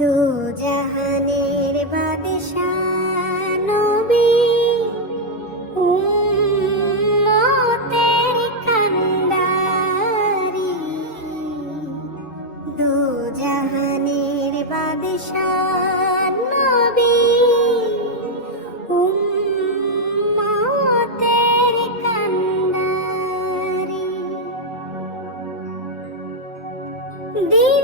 দু জাহানের বাদশাহ নবী উম্মতের কান্ডারি। দু জাহানের বাদশাহ নবী উম্মতের কান্ডারি। দিন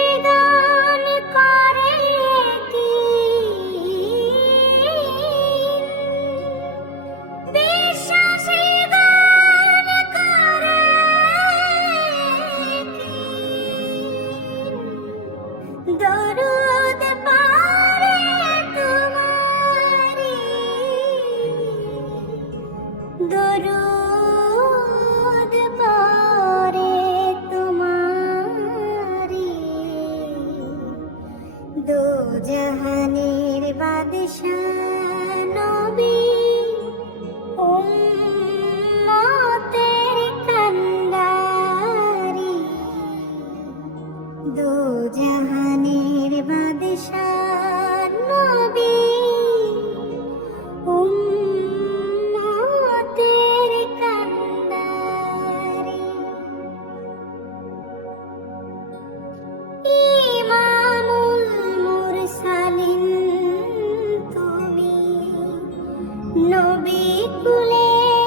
বাদশাহ নবী কুলের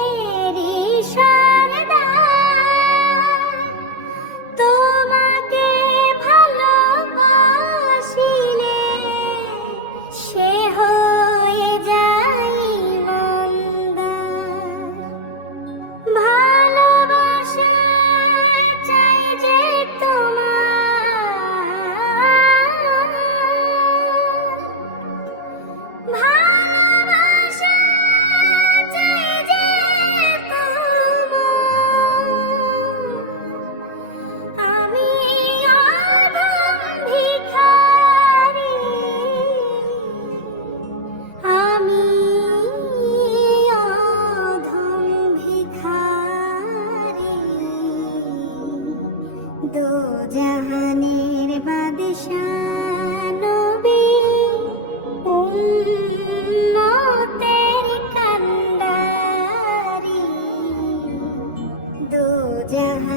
দো জাহানের বাদশাহ নবী উম্মতের কান্ডারি দো জাহানের